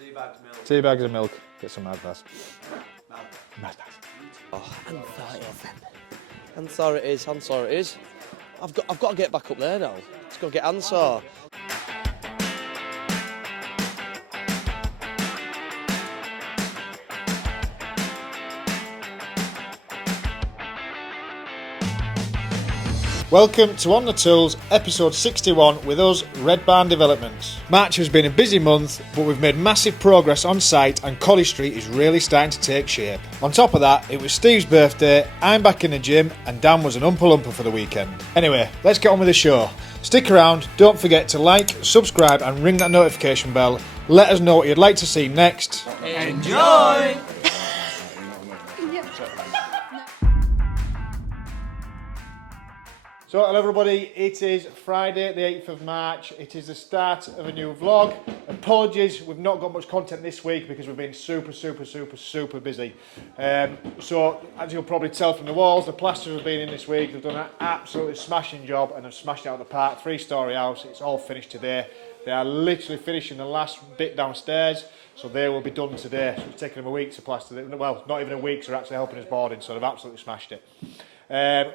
3 bags of milk. 2 bags of milk. Get some Madbass. Madbass. Oh, Ansar it is. Ansar it is. I've got to get back up there now. Let's go get Ansar. Welcome to On The Tools, episode 61 with us, Red Barn Developments. March has been a busy month, but we've made massive progress on site and College Street is really starting to take shape. On top of that, it was Steve's birthday, I'm back in the gym, and Dan was an Oompa Loompa for the weekend. Anyway, let's get on with the show. Stick around, don't forget to like, subscribe and ring that notification bell. Let us know what you'd like to see next. Enjoy! So hello everybody, it is Friday the 8th of March, it is the start of a new vlog. Apologies, we've not got much content this week because we've been super busy. So as you'll probably tell from the walls, the plasters have been in this week, they've done an absolutely smashing job and have smashed it out of the park. 3-storey house, it's all finished today. They are literally finishing the last bit downstairs, so they will be done today. So it's taken them a week to plaster it, well not even a week, so they're actually helping us boarding, so they've absolutely smashed it.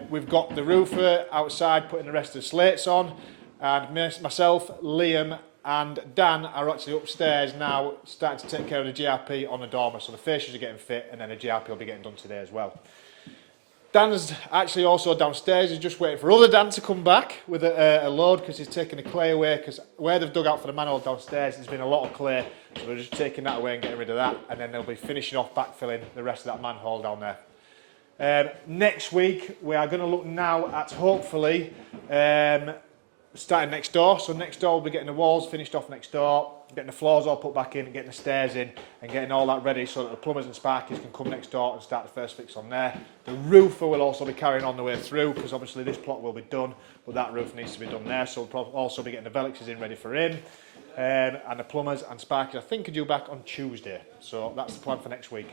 We've got the roofer outside putting the rest of the slates on, and myself, Liam and Dan are actually upstairs now starting to take care of the GRP on the dormer, so the fascias are getting fit and then the GRP will be getting done today as well. Dan's actually also downstairs, he's just waiting for other Dan to come back with a load because he's taking the clay away, because where they've dug out for the manhole downstairs there's been a lot of clay, so they're just taking that away and getting rid of that, and then they'll be finishing off backfilling the rest of that manhole down there. Next week we are going to look now at hopefully starting next door. So next door we'll be getting the walls finished off next door, getting the floors all put back in, getting the stairs in and getting all that ready so that the plumbers and sparkies can come next door and start the first fix on there. The roofer will also be carrying on the way through because obviously this plot will be done, but that roof needs to be done there, so we'll also be getting the velixes in ready for him. And the plumbers and sparkies I think are due back on Tuesday, so that's the plan for next week.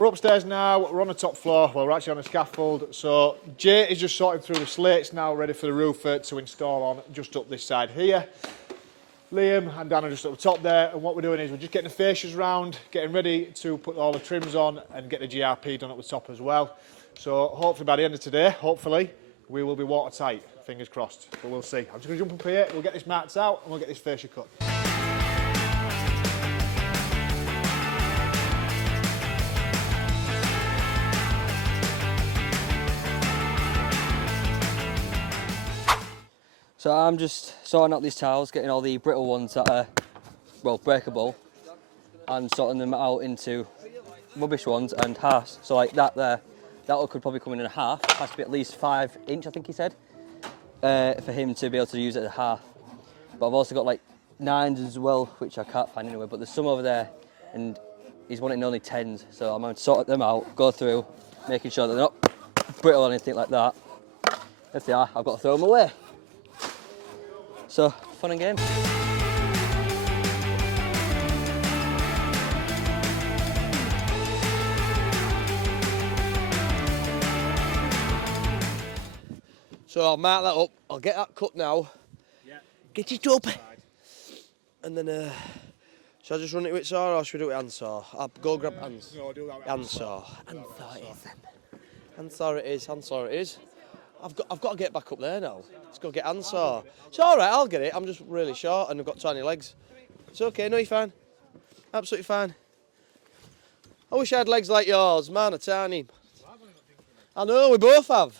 We're upstairs now, we're on the top floor, well we're actually on a scaffold, so Jay is just sorting through the slates now, ready for the roofer to install on just up this side here. Liam and Dan are just up the top there, and what we're doing is we're just getting the fascias round, getting ready to put all the trims on and get the GRP done up the top as well. So hopefully by the end of today, hopefully, we will be watertight, fingers crossed, but we'll see. I'm just going to jump up here, we'll get this marked out and we'll get this fascia cut. So I'm just sorting out these tiles, getting all the brittle ones that are, well, breakable, and sorting them out into rubbish ones and halves. So like that there, that could probably come in a half. It has to be at least 5 inch, I think he said, for him to be able to use it as a half. But I've also got like 9s as well, which I can't find anywhere, but there's some over there, and he's wanting only 10s. So I'm going to sort them out, go through, making sure that they're not brittle or anything like that. If they are, I've got to throw them away. So, fun and games. So I'll mark that up, I'll get that cut now. Yeah. Get it up. And then, shall I just run it with saw or should we do it with handsaw? I'll go grab hands. No, do that with handsaw. Handsaw it is, handsaw it is. I've got to get back up there now. Let's go get handsaw. It's all right, I'll get it. I'm just really short and I've got tiny legs. It's okay, no, you're fine. Absolutely fine. I wish I had legs like yours. Man, are tiny. I know, we both have.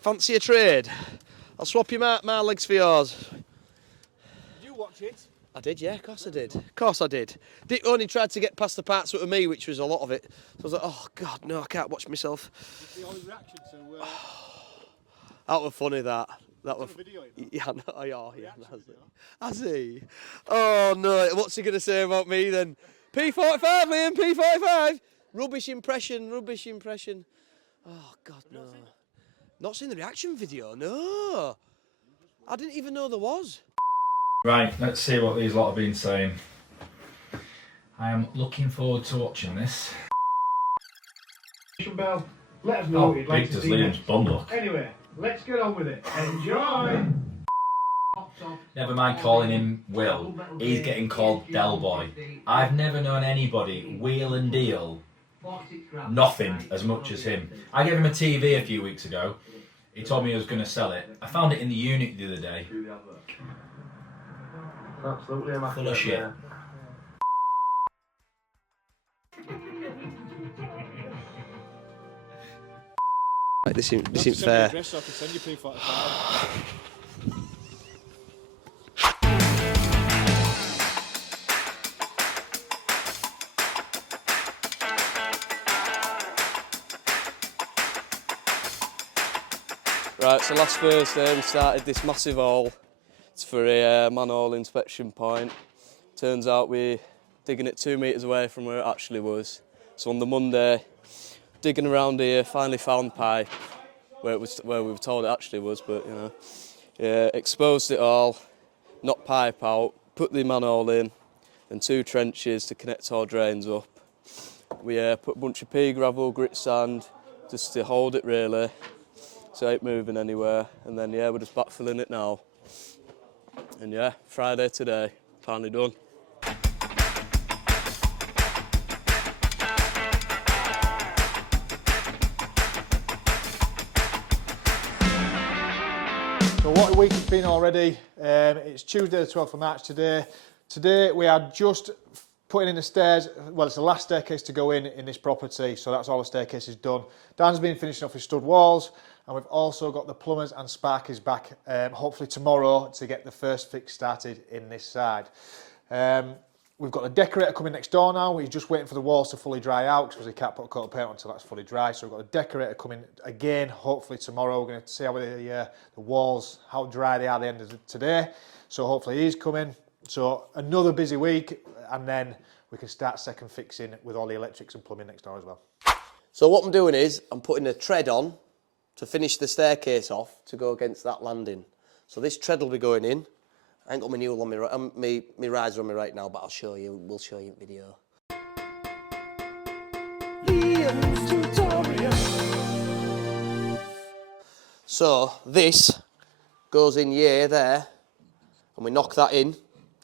Fancy a trade? I'll swap you my legs for yours. Did you watch it? I did, yeah, of course I did. Of course I did. Dick only tried to get past the parts with me, which was a lot of it. So I was like, oh, God, no, I can't watch myself. Did you see all his reaction to... That was funny, that. That was... Yeah, no, oh, yeah, has he? Oh, no, what's he going to say about me then? P45, Liam, P45. Rubbish impression. Oh, God, no. Not seen the reaction video, no. I didn't even know there was. Right, let's see what these lot have been saying. I am looking forward to watching this. Bell, let us know what you'd like big to does see Liam's next. bum look. Anyway, let's get on with it. Enjoy! Never mind calling him Will, he's getting called Del Boy. I've never known anybody wheel and deal nothing as much as him. I gave him a TV a few weeks ago. He told me he was going to sell it. I found it in the unit the other day. Absolutely full of shit. Right, this isn't fair. Right, so last Thursday we started this massive hole. It's for a manhole inspection point. Turns out we're digging it 2 metres away from where it actually was. So on the Monday, digging around here, finally found pipe where we were told it actually was, but you know, yeah, exposed it all, knocked pipe out, put the manhole in, and 2 trenches to connect our drains up. We put a bunch of pea gravel, grit sand, just to hold it really, so it ain't moving anywhere. And then yeah, we're just backfilling it now. And yeah, Friday today, finally done. So what a week it's been already. It's Tuesday the 12th of March today. Today we are just putting in the stairs. Well, it's the last staircase to go in this property, so that's all the staircases done. Dan's been finishing off his stud walls, and we've also got the plumbers and sparkies back, hopefully tomorrow, to get the first fix started in this side. We've got the decorator coming next door now. He's just waiting for the walls to fully dry out because he can't put a coat of paint on until that's fully dry. So we've got the decorator coming again, hopefully tomorrow. We're going to see how the walls, how dry they are at the end of today. So hopefully he's coming. So another busy week, and then we can start second fixing with all the electrics and plumbing next door as well. So what I'm doing is I'm putting a tread on to finish the staircase off to go against that landing. So this tread will be going in. I ain't got my newel on me riser on me right now, but I'll show you. We'll show you in video. So this goes in there, and we knock that in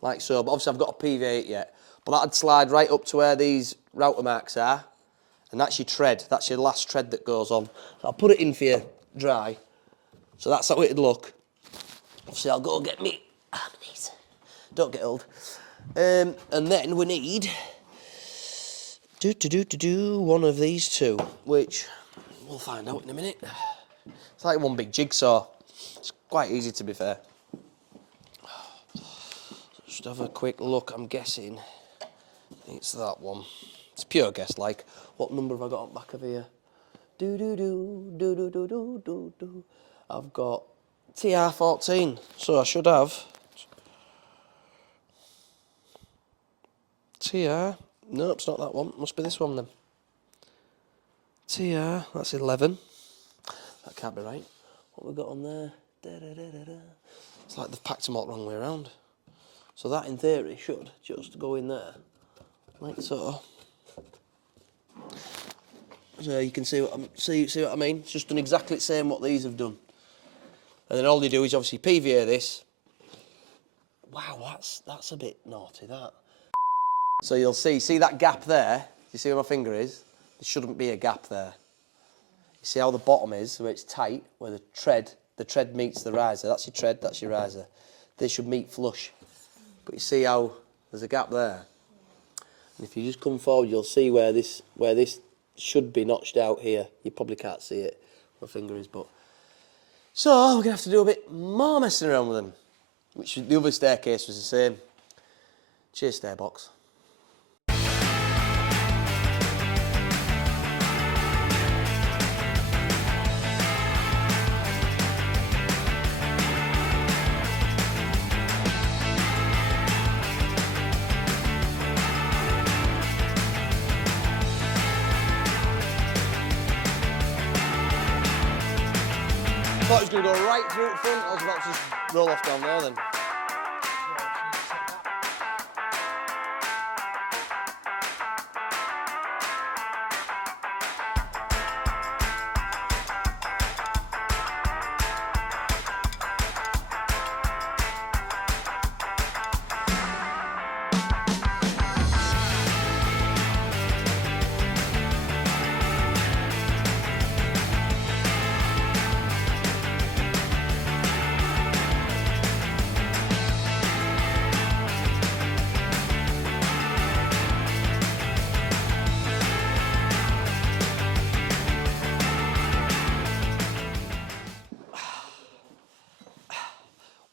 like so. But obviously I've got a PV8 yet, but that'd slide right up to where these router marks are, and that's your tread. That's your last tread that goes on. So I'll put it in for you dry. So that's how it'd look. Obviously I'll go get me. Don't get old. And then we need one of these 2, which we'll find out in a minute. It's like one big jigsaw. It's quite easy, to be fair. Just have a quick look. I'm guessing it's that one. It's pure guess. Like, what number have I got on the back of here? I've got TR14, so I should have TR. No, it's not that one. Must be this one then. TR, that's 11. That can't be right. What have we got on there? It's like they've packed them all the wrong way around. So that, in theory, should just go in there, like so. So you can see what I mean. It's just done exactly the same what these have done. And then all they do is obviously PVA this. Wow, that's a bit naughty, that. So you'll see that gap there? You see where my finger is? There shouldn't be a gap there. You see how the bottom is, where it's tight, where the tread meets the riser. That's your tread, that's your riser. They should meet flush. But you see how there's a gap there? And if you just come forward, you'll see where this should be notched out here. You probably can't see it, my finger is, but... So we're going to have to do a bit more messing around with them, which the other staircase was the same. Cheers, Stairbox. I thought it was going to go right through the front. I was about to just roll off down there then.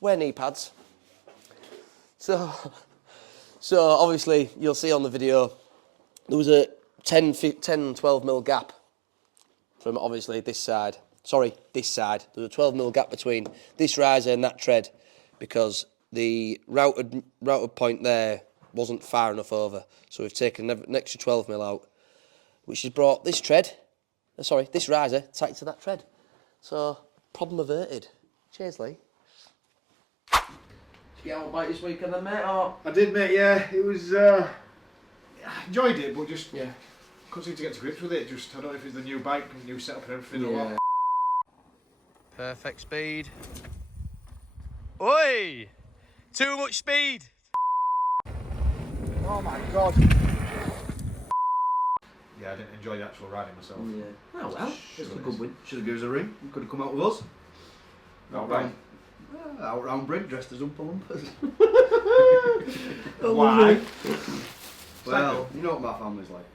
wear knee pads. So obviously you'll see on the video there was a 12mm gap from obviously this side. Sorry, this side. There's a 12mm gap between this riser and that tread because the routed point there wasn't far enough over. So we've taken an extra 12mm out, which has brought this riser tight to that tread. So problem averted. Cheers, Lee. Did you get out a bite this weekend then, mate? Or? I did, mate, yeah. It was, I enjoyed it, but just, Yeah. couldn't seem to get to grips with it. Just, I don't know if it's the new bike, new setup and everything or what. Perfect speed. Oi! Too much speed! Oh my God. Yeah, I didn't enjoy the actual riding myself. Yeah. Oh well, it's a good win. Should have given us a ring. You could have come out with us. Not bad. Out round Brigg dressed as Oompa Loompas. Why? Well, you know what my family's like.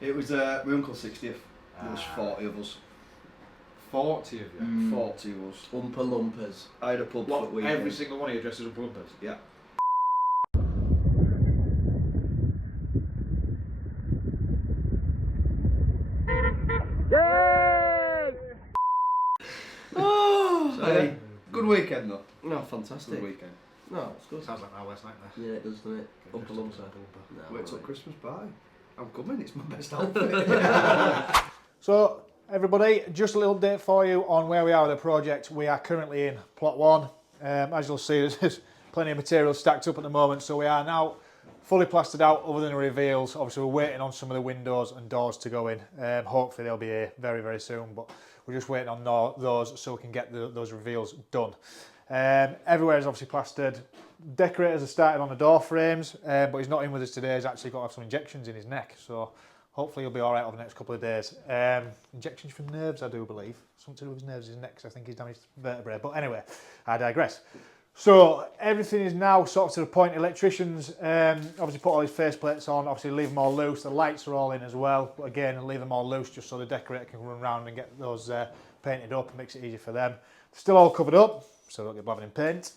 It was my uncle's 60th. There was 40 of us. 40 of you? 40 of us. Oompa Loompas. I had a pub for What, weekend. every single one of you dressed as Oompa Loompas? Yeah. So, yeah, good weekend though. No, fantastic. Good weekend. No, it's good. Sounds like my West Nightmare. Yeah, it does, doesn't it? Oompa Loompa. No, Wait till Christmas party. I'm coming, it's my best outfit. So, everybody, just a little update for you on where we are with the project. We are currently in plot 1. As you'll see, there's plenty of material stacked up at the moment, so we are now fully plastered out other than the reveals. Obviously, we're waiting on some of the windows and doors to go in. Hopefully, they'll be here very, very soon, but we're just waiting on those so we can get those reveals done. Everywhere is obviously plastered. Decorators have started on the door frames, but he's not in with us today. He's actually got to have some injections in his neck, so hopefully he'll be all right over the next couple of days. Injections for nerves, I do believe. Something to do with his nerves, his neck, 'cause I think he's damaged vertebrae. But anyway, I digress. So everything is now sort of to the point. Electricians obviously put all his faceplates on, obviously leave them all loose. The lights are all in as well, but again, leave them all loose just so the decorator can run around and get those painted up and makes it easier for them. Still all covered up, so don't get bothered in paint.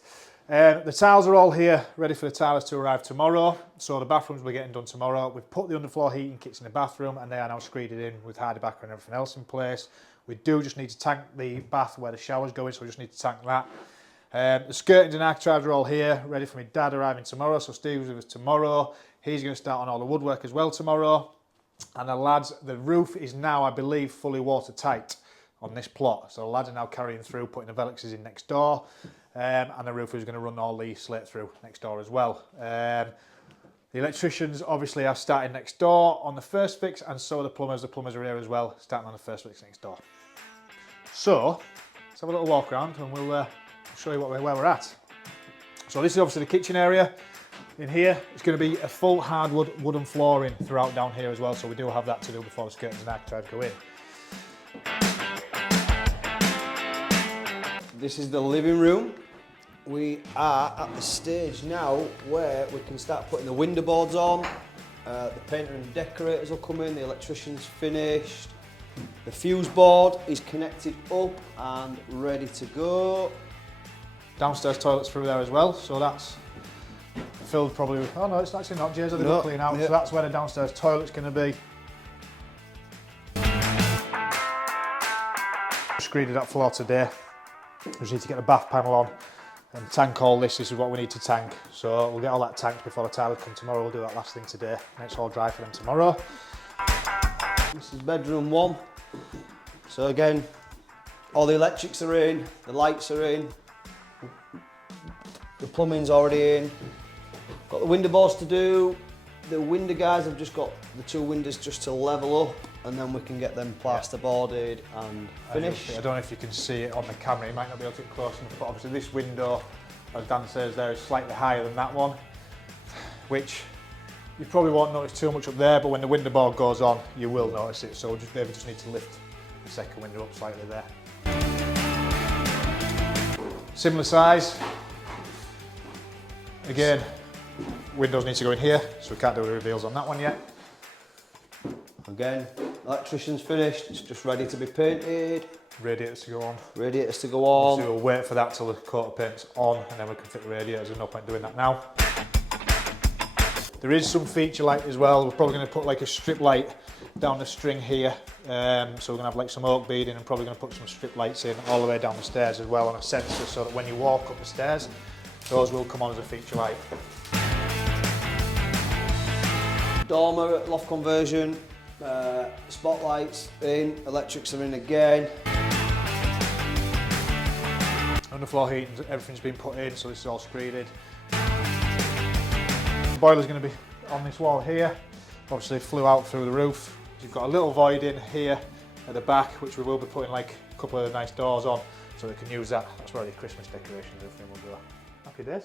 The tiles are all here, ready for the tilers to arrive tomorrow. So the bathrooms we're getting done tomorrow. We've put the underfloor heating kits in the bathroom and they are now screeded in with hardy backer and everything else in place. We do just need to tank the bath where the shower's going, so we just need to tank that. The skirtings and architraves are all here, ready for my dad arriving tomorrow. So Steve's with us tomorrow. He's going to start on all the woodwork as well tomorrow. And the lads, the roof is now, I believe, fully watertight on this plot. So the lads are now carrying through, putting the velexes in next door. And the roofer is going to run all the slate through next door as well. The electricians obviously are starting next door on the first fix, and so are the plumbers. The plumbers are here as well, starting on the first fix next door. So let's have a little walk around and we'll show you where we're at. So this is obviously the kitchen area. In here, it's going to be a full hardwood wooden flooring throughout down here as well. So we do have that to do before the skirtings and architraves go in. This is the living room. We are at the stage now where we can start putting the window boards on. The painter and decorators will come in, the electrician's finished. The fuse board is connected up and ready to go. Downstairs toilets through there as well, so that's filled probably with, oh no, it's actually not, Jay's had a clean out, so that's where the downstairs toilet's going to be. Screeded that floor today. We just need to get the bath panel on and tank all this. This is what we need to tank. So we'll get all that tanked before the tilers come tomorrow. We'll do that last thing today and it's all dry for them tomorrow. This is bedroom 1. So again, all the electrics are in, the lights are in, the plumbing's already in. Got the window boards to do. The window guys have just got the 2 windows just to level up, and then we can get them plasterboarded and finished. I don't know if you can see it on the camera, you might not be able to get close enough, but obviously this window, as Dan says there, is slightly higher than that one, which you probably won't notice too much up there, but when the window board goes on, you will notice it. So maybe just need to lift the second window up slightly there. Similar size. Again, windows need to go in here, so we can't do the reveals on that one yet. Again, electrician's finished, it's just ready to be painted. radiators to go on. Radiators to go on. So we'll wait for that till the coat of paint's on, and then we can fit the radiators. There's no point doing that now. There is some feature light as well. We're probably going to put like a strip light down the string here. So we're going to have like some oak beading and probably going to put some strip lights in all the way down the stairs as well on a sensor, so that when you walk up the stairs, those will come on as a feature light. Dormer, loft conversion, spotlights in, electrics are in again. Underfloor heating, everything's been put in, so this is all screeded. The boiler's going to be on this wall here. Obviously flew out through the roof. You've got a little void in here at the back, which we will be putting like a couple of nice doors on, so they can use that. That's where your Christmas decorations, everything will go. Happy days.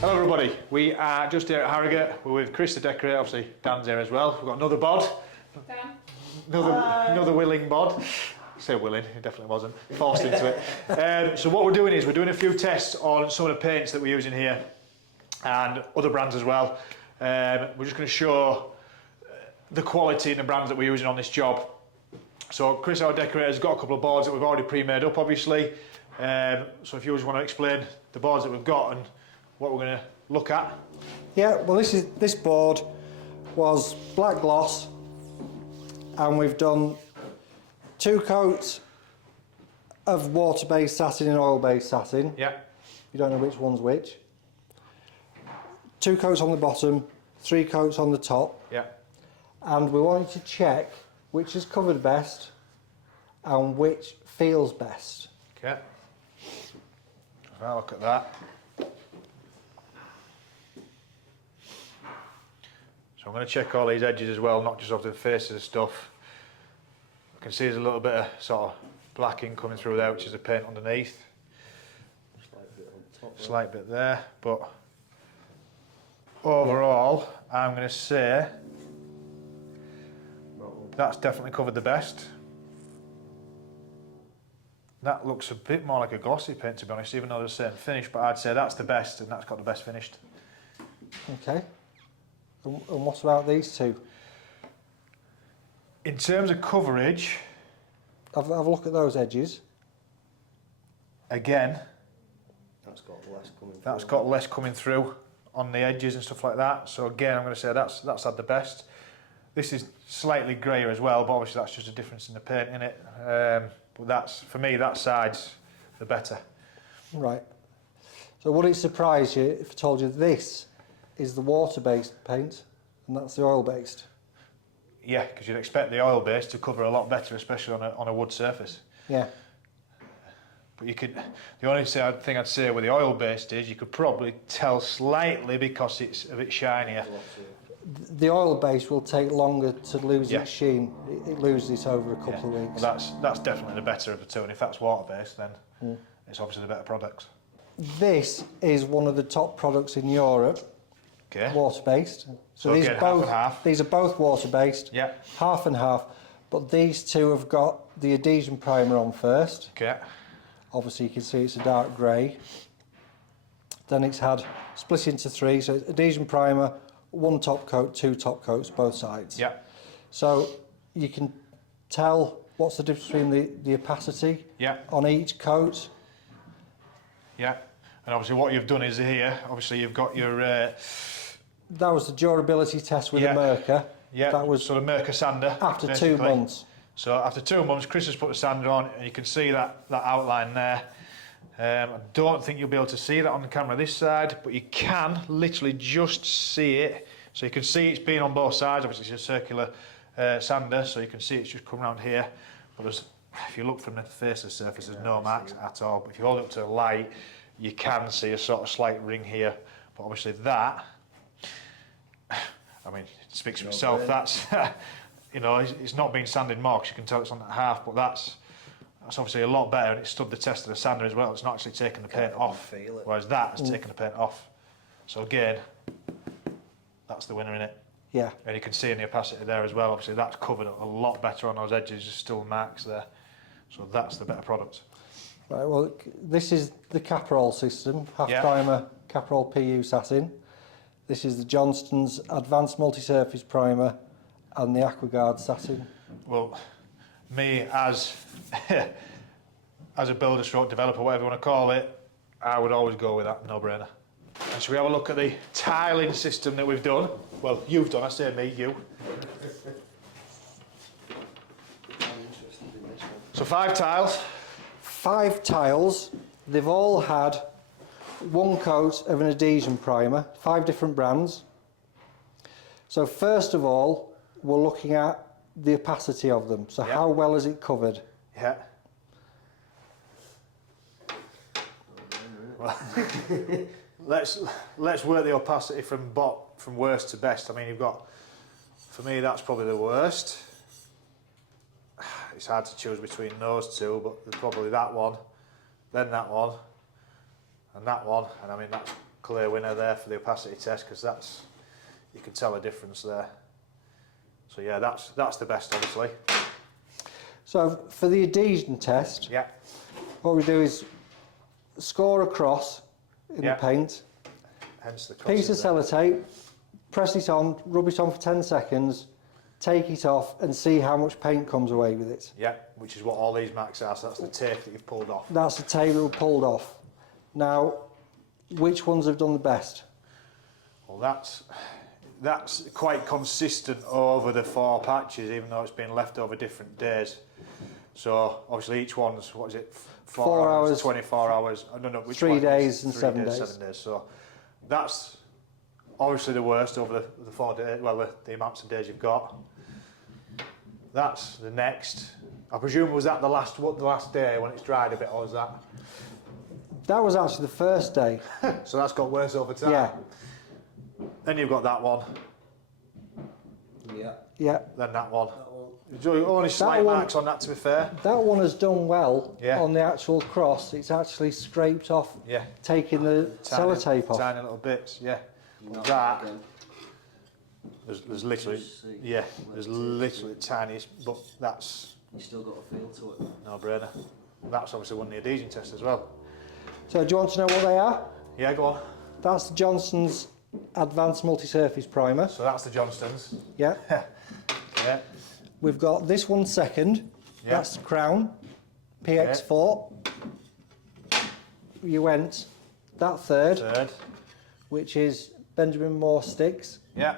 Hello everybody, we are just here at Harrogate. We're with Chris the decorator, obviously Dan's here as well. We've got another bod. Dan. Another willing bod. I say willing, he definitely wasn't. Forced into it. So what we're doing is we're doing a few tests on some of the paints that we're using here and other brands as well. We're just going to show the quality and the brands that we're using on this job. So Chris, our decorator, has got a couple of boards that we've already pre-made up, obviously. So if you just want to explain the boards that we've got and what we're going to look at. Yeah, well this board was black gloss, and we've done 2 coats of water-based satin and oil-based satin. Yeah. You don't know which one's which. 2 coats on the bottom, 3 coats on the top. Yeah. And we wanted to check which is covered best and which feels best. Okay. Well, look at that. So I'm going to check all these edges as well, not just off the faces of stuff. I can see there's a little bit of sort of blacking coming through there, which is the paint underneath. Slight bit there, but overall, I'm going to say that's definitely covered the best. That looks a bit more like a glossy paint, to be honest, even though there's a certain finish, but I'd say that's the best, and that's got the best finished. Okay. And what about these 2? In terms of coverage, Have a look at those edges. again, That's got less coming through. that's got less coming through on the edges and stuff like that. So again, I'm going to say that's had the best. This is slightly greyer as well, but obviously that's just a difference in the paint, innit? But that's, for me, that side's the better. Right. So would it surprise you if I told you this is the water-based paint and that's the oil-based? Yeah, because you'd expect the oil base to cover a lot better, especially on a wood surface. Yeah. But you could, the only thing I'd say with the oil based is you could probably tell slightly because it's a bit shinier. The oil base will take longer to lose Yeah. its sheen. It loses it over a couple of weeks. Well, that's definitely the better of the two, and if that's water based, then it's obviously the better products. This is one of the top products in Europe, Okay. water-based. So these again, both, half and half. These are both water-based, Yeah. half and half. But these 2 have got the adhesion primer on first. Okay. Obviously you can see it's a dark grey. Then it's had split into 3, so it's adhesion primer, 1 top coat, 2 top coats, both sides. Yeah. So you can tell what's the difference between the opacity Yeah. on each coat. Yeah. And obviously what you've done is here, obviously you've got your That was the durability test with Yeah. the Mercer. yeah, That was sort of Mercer sander. after 2 basically. months. So after 2 months, Chris has put the sander on, and you can see that outline there. I don't think you'll be able to see that on the camera this side, but you can literally just see it. So you can see it's been on both sides. Obviously, it's a circular sander, so you can see it's just come around here. But there's if you look from the face of the surface, there's no marks at all. But if you hold it up to the light, you can see a sort of slight ring here. But obviously that, I mean, it speaks for itself. That's, you know, it's not been sanded more because you can tell it's on that half, but that's obviously a lot better, and it stood the test of the sander as well. It's not actually taken the paint off, whereas that has taken the paint off. So again, that's the winner in it. Yeah. And you can see in the opacity there as well, obviously that's covered a lot better on those edges, there's still marks there. So that's the better product. Right, well, this is the Caprol system, half primer Caprol PU satin. This is the Johnston's Advanced Multi-Surface Primer and the AquaGuard satin. Well, me as a builder stroke developer, whatever you want to call it, I would always go with that, no-brainer. And shall we have a look at the tiling system that we've done? Well, you've done, I say me, you. So 5 tiles. 5 tiles, they've all had 1 coat of an adhesion primer, 5 different brands. So first of all, we're looking at the opacity of them. So how well is it covered? Yeah. Well, let's work the opacity from worst to best. I mean, you've got, for me, that's probably the worst. It's hard to choose between those two, but probably that one, then that one, and that one. And I mean, that's clear winner there for the opacity test, because that's, you can tell a difference there. So yeah, that's the best, obviously. So for the adhesion test, what we do is score a cross in the paint, hence the piece of sellotape, press it on, rub it on for 10 seconds, take it off and see how much paint comes away with it. Yeah, which is what all these marks are, so that's the tape that you've pulled off. That's the tape that we pulled off. Now, which ones have done the best? Well, that's quite consistent over the 4 patches, even though it's been left over different days. So obviously each one's, what is it, 4 hours, 24 hours, I don't know which 3 one days and 3 7 days, days. 7 days. So that's obviously the worst over the 4 days, well, the amounts of days you've got. That's the next. I presume, was that the last day when it's dried a bit, or was that? That was actually the first day. So that's got worse over time. Yeah. Then you've got that one. Yeah. Then that one. Only slight marks on that, to be fair. That one has done well Yeah. on the actual cross. It's actually scraped off, taking the sellotape off. Tiny little bits, yeah. That, there's literally, there's literally the tiniest, but that's... You still got a feel to it. No brainer. That's obviously won the adhesion test as well. So do you want to know what they are? Yeah, go on. That's the Johnston's Advanced Multi-Surface Primer. So that's the Johnston's. Yeah. Yeah. We've got this one second. Yeah. That's the Crown PX4. You went that third, which is Benjamin Moore Sticks. Yeah.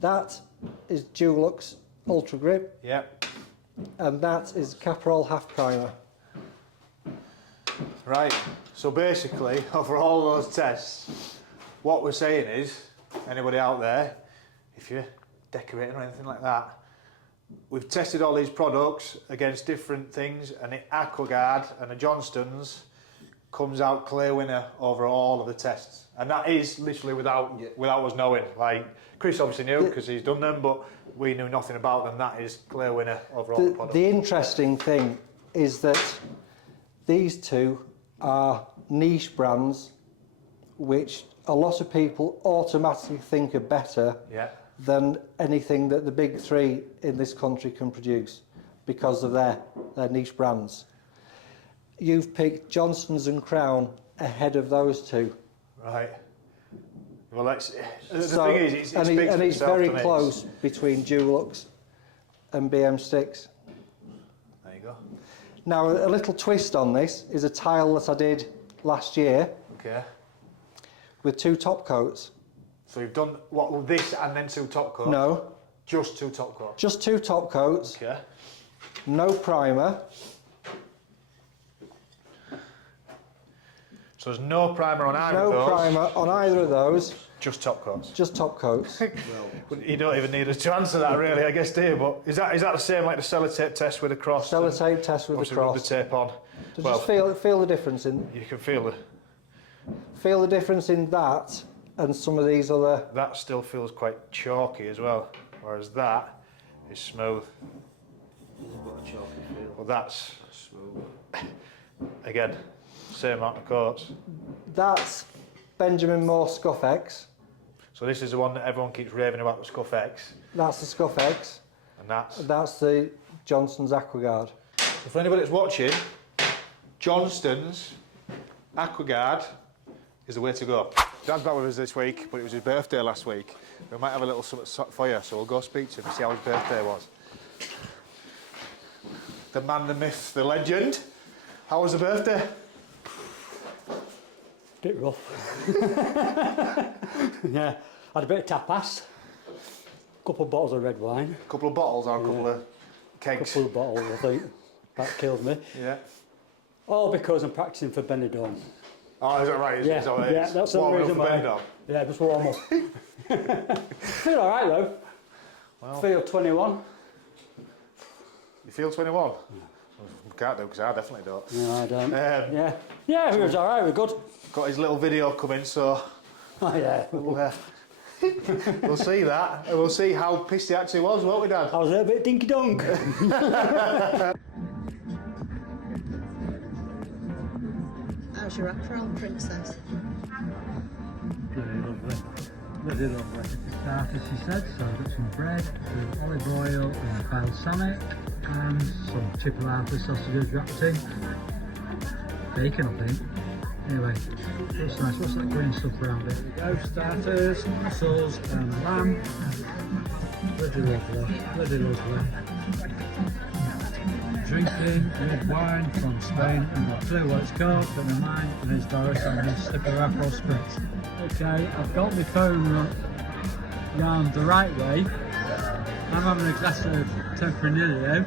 That is Dulux Ultra Grip. Yeah. And that is Caprol Half Primer. Right. So basically, over all those tests, what we're saying is, anybody out there, if you're decorating or anything like that, we've tested all these products against different things, and the AquaGuard and the Johnston's comes out clear winner over all of the tests, and that is literally without us knowing. Like, Chris obviously knew because he's done them, but we knew nothing about them. That is clear winner over all the products. The interesting thing is that these two are niche brands which a lot of people automatically think are better than anything that the big 3 in this country can produce because of their niche brands. You've picked Johnston's and Crown ahead of those 2. Right. Well, the thing is, it's very close between Dulux and BM Sticks. There you go. Now, a little twist on this is a tile that I did last year. Okay. With 2 top coats. So you've done what, this and then 2 top coats? No. Just 2 top coats? Just 2 top coats. Okay. No primer. So there's no primer on either of those? No primer on either of those. Just top coats. Just top coats. Well, you don't even need us to answer that, really, I guess, do you? But is that the same like the sellotape test with the cross? Sellotape test with the Obviously rub cross. the tape on. So Well, just feel the difference in you can feel it. feel the difference in that and some of these other. That still feels quite chalky as well, whereas that is smooth. Well, that's Smooth. again same amount of coats. That's Benjamin Moore Scuff X. So this is the one that everyone keeps raving about, the Scuff X, That's the Scuff X. and that's. That's the Johnston's Aquaguard. So for anybody that's watching, Johnston's Aquaguard is the way to go. Dad's back with us this week, but it was his birthday last week. We might have a little something for you, so we'll go speak to him and see how his birthday was. The man, the myth, the legend. How was the birthday? Bit rough. Yeah, had a bit of tapas, couple of bottles of red wine, A couple of bottles or a couple of kegs? couple of bottles, I think. That killed me. Yeah. All because I'm practicing for Benidorm. Oh, is that right? Is Yeah, it? So it's yeah, that's the warming up reason for why. Benidorm. Yeah, just warm up. Feel all right though. Well. Feel 21. You feel 21? Can't do, because I definitely don't. No, I don't. Um, Yeah, it was all right. We're good. Got his little video coming, so Oh yeah. we'll see that. And we'll see how pissed he actually was, won't we, Dad? I was a little bit dinky dunk. How's your apparel, princess? Bloody lovely. Bloody lovely. Starter, she said, so I've got some bread with olive oil and balsamic and some triple alpha sausages wrapped in. Bacon, I think. Anyway, looks nice. What's that green stuff around it? There we go. Starters, mussels and lamb. Bloody lovely. Bloody lovely. Drinking red wine from Spain. I'm not clear what it's called, but never mind. And there's Doris on his slipper apple spritz. Okay, I've got my phone round the right way. I'm having a glass of Tempranillo.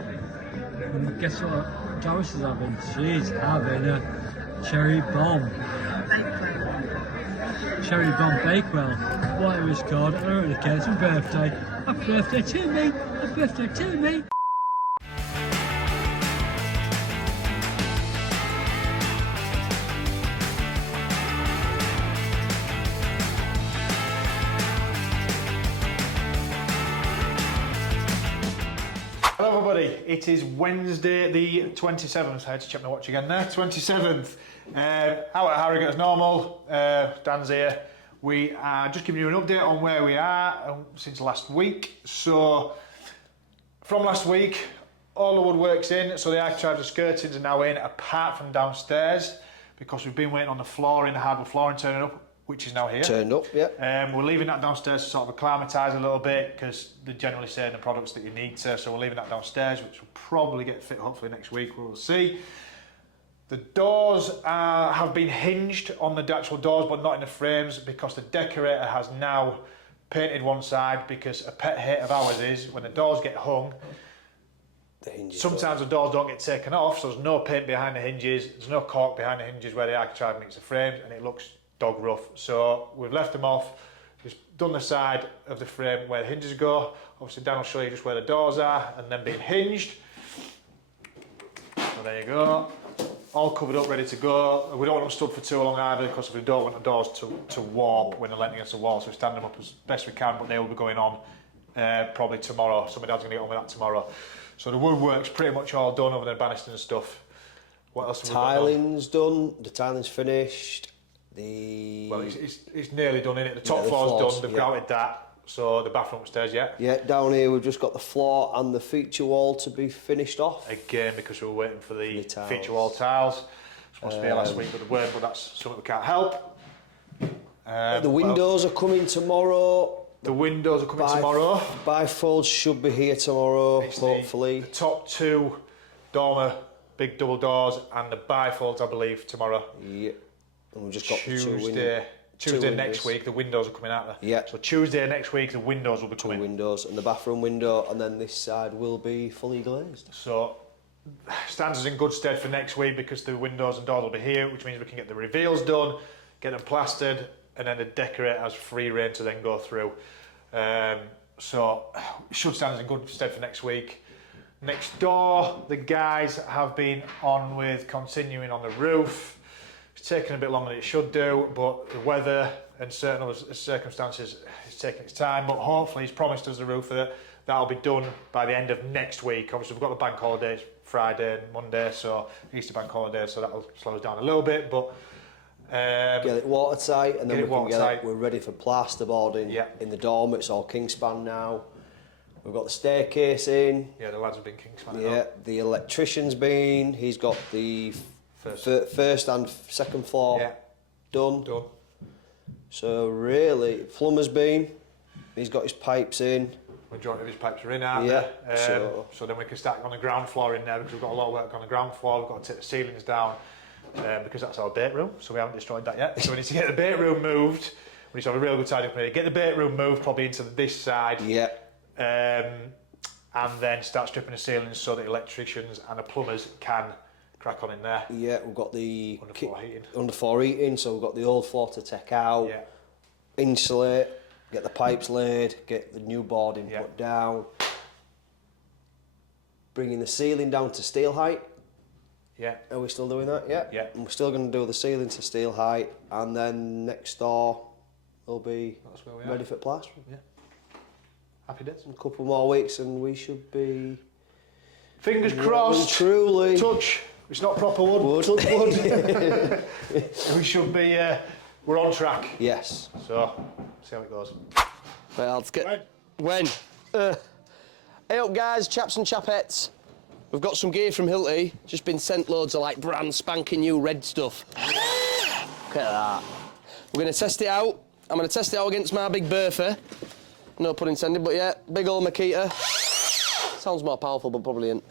And guess what Doris is having? She's having a cherry bomb. Cherry bomb Bakewell. What it was called, I don't really care, it's my birthday. Happy birthday to me! Happy birthday to me! Hello everybody, it is Wednesday the 27th, I had to check my watch again there, 27th. Out at Harrogate as normal, Dan's here. We are just giving you an update on where we are since last week. So, from last week, all the woodwork's in, so the architraves and skirtings are now in, apart from downstairs, because we've been waiting on the flooring, the hardwood flooring turning up, which is now here. Turned up, yeah. We're leaving that downstairs to sort of acclimatise a little bit because they're generally saying the products that you need to, so we're leaving that downstairs, which will probably get fit hopefully next week, we'll see. The doors have been hinged on the actual doors but not in the frames because the decorator has now painted one side, because a pet hate of ours is when the doors get hung, The hinges. sometimes the doors don't get taken off, so there's no paint behind the hinges, there's no cork behind the hinges where the architrave meets the frames, and it looks dog rough. So we've left them off, just done the side of the frame where the hinges go. Obviously Dan will show you just where the doors are and then being hinged. So there you go, all covered up, ready to go. We don't want them stood for too long either, because we don't want the doors to warp when they're leaning against the wall, so we stand them up as best we can, but they will be going on probably tomorrow, so my dad's going to get on with that tomorrow. So the woodwork's pretty much all done other than banisters and stuff. What else have we got on? Tiling's done, the tiling's finished. Well, it's nearly done, innit? The top the floor's floors, done, they've yeah. grouted that, so the bathroom upstairs, yeah. Yeah, down here we've just got the floor and the feature wall to be finished off. Again, because we were waiting for the tiles. feature wall tiles. Supposed to be here last week, but they weren't, but that's something we can't help. The windows are coming tomorrow. The windows are coming tomorrow. Bifolds should be here tomorrow, It's hopefully. The top two dormer, big double doors, and the bifolds, I believe, tomorrow. Yeah. And we've just got the two Tuesday windows. next week, the windows are coming out there. Yeah. So Tuesday next week, the windows will be Two coming. windows and the bathroom window, and then this side will be fully glazed. So stands us in good stead for next week, because the windows and doors will be here, which means we can get the reveals done, get them plastered, and then the decorator has free rein to then go through. So it should stand us in good stead for next week. Next door, the guys have been on with continuing on the roof. It's taken a bit longer than it should do, but the weather and certain other circumstances is taking its time. But hopefully he's promised us the roof that'll be done by the end of next week. Obviously we've got the bank holidays Friday and Monday, so Easter bank holiday, so that'll slow us down a little bit. But get it watertight, and then we're ready for plasterboarding in the dorm. It's all Kingspan now. We've got the staircase in. Yeah, the lads have been Kingspan. Yeah, the electrician's been. He's got the first and second floor done. So really, plumber's been. He's got his pipes in. Majority of his pipes are in, aren't they? So then we can start on the ground floor in there, because we've got a lot of work on the ground floor. We've got to take the ceilings down, because that's our bait room, so we haven't destroyed that yet. So we need to get the bait room moved. We need to have a real good tidy up here. Get the bait room moved probably into this side. Yeah. And then start stripping the ceilings so that electricians and the plumbers can crack on in there. Yeah, we've got the underfloor heating, so we've got the old floor to take out, insulate, get the pipes laid, get the new boarding put down, bringing the ceiling down to steel height. Yeah. Are we still doing that? Yeah. Yeah. And we're still going to do the ceiling to steel height, and then next door will be ready for plastering. Yeah. Happy days. A couple more weeks and we should be... Fingers crossed. Truly. Touch. It's not proper wood. Touch wood. We should be... we're on track. Yes. So, see how it goes. Well, let's get... When? Hey up, guys, chaps and chapettes. We've got some gear from Hilti. Just been sent loads of, like, brand spanking new red stuff. Look at that. We're going to test it out. I'm going to test it out against my big Bertha. No pun intended, but yeah, big old Makita. Sounds more powerful, but probably ain't.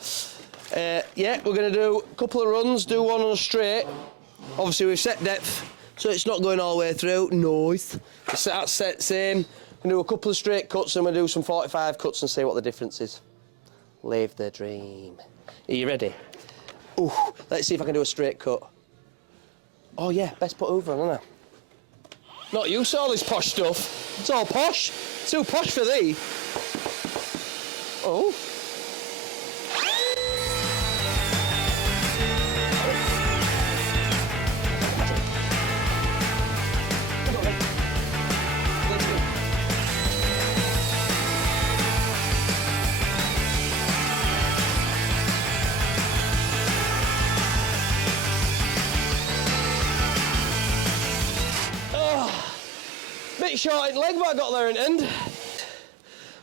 Yeah, we're going to do a couple of runs, do one on a straight. Obviously, we've set depth, so it's not going all the way through. Nice. That's set same. We're going to do a couple of straight cuts, and we'll do some 45 cuts and see what the difference is. Live the dream. Are you ready? Ooh, let's see if I can do a straight cut. Oh, yeah, best put over on, isn't I? Not you saw this posh stuff. It's all posh. Too posh for thee. Oh. Bit short in leg, but I got there in the end.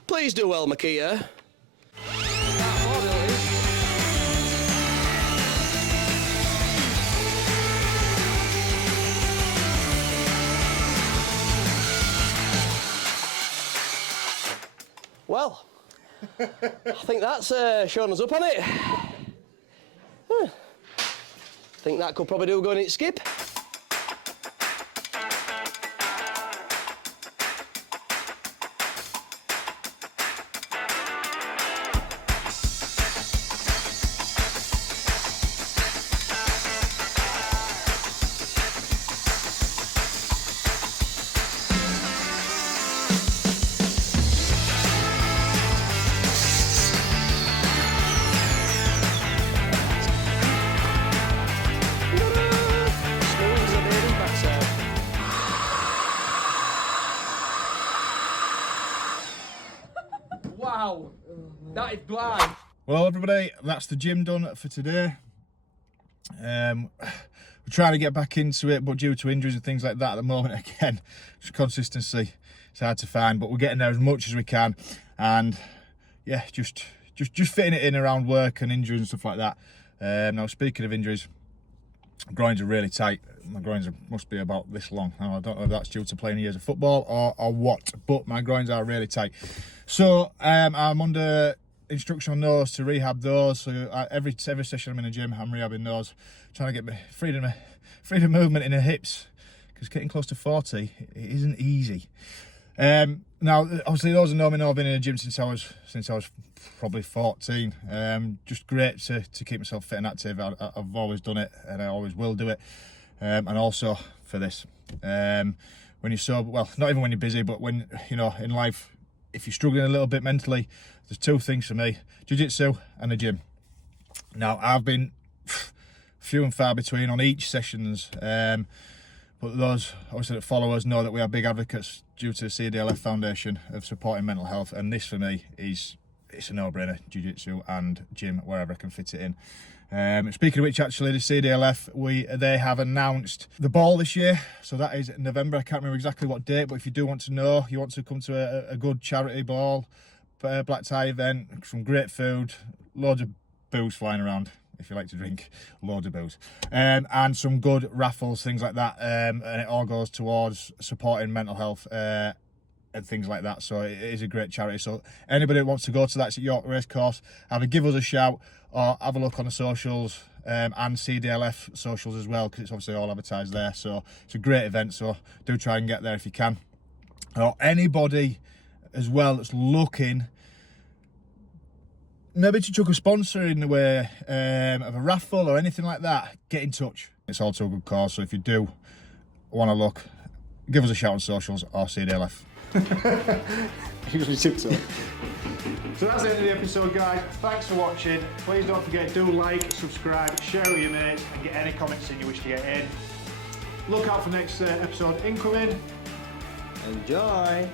Please do well, Makita. Well, I think that's showing us up on it. I think that could probably do going in skip. Wow, that is blind. Well, everybody, that's the gym done for today. We're trying to get back into it, but due to injuries and things like that at the moment, again, just consistency, it's hard to find, but we're getting there as much as we can. And yeah, just fitting it in around work and injuries and stuff like that. Now, speaking of injuries, groins are really tight. My groins must be about this long. Now, I don't know if that's due to playing years of football or what, but my groins are really tight. So I'm under instruction on those to rehab those. So every session I'm in the gym, I'm rehabbing those, trying to get my freedom of movement in the hips, because getting close to 40, it isn't easy. Now, obviously, those who know me know I've been in the gym since I was probably 14. Just great to keep myself fit and active. I've always done it, and I always will do it. And also for this, when you're sober, well, not even when you're busy, but when, you know, in life, if you're struggling a little bit mentally, there's two things for me: jiu-jitsu and the gym. Now, I've been few and far between on each sessions, but those obviously that follow us know that we are big advocates due to the CDLF Foundation of supporting mental health, and this for me it's a no-brainer: jiu-jitsu and gym, wherever I can fit it in. Speaking of which, actually, the CDLF, they have announced the ball this year, so that is November. I can't remember exactly what date, but if you do want to know, you want to come to a good charity ball, black tie event, some great food, loads of booze flying around, if you like to drink, loads of booze, and some good raffles, things like that, and it all goes towards supporting mental health and things like that. So it is a great charity. So anybody that wants to go to that, it's at York Racecourse, either give us a shout or have a look on the socials, and CDLF socials as well, because it's obviously all advertised there. So it's a great event, so do try and get there if you can. Or anybody as well that's looking maybe to chuck a sponsor in the way of a raffle or anything like that, get in touch. It's all to a good cause, so if you do want to look, give us a shout on socials or CDLF. Usually tiptoe. So that's the end of the episode, guys. Thanks for watching. Please don't forget, do like, subscribe, share with your mates, and get any comments in you wish to get in. Look out for next episode incoming. Enjoy.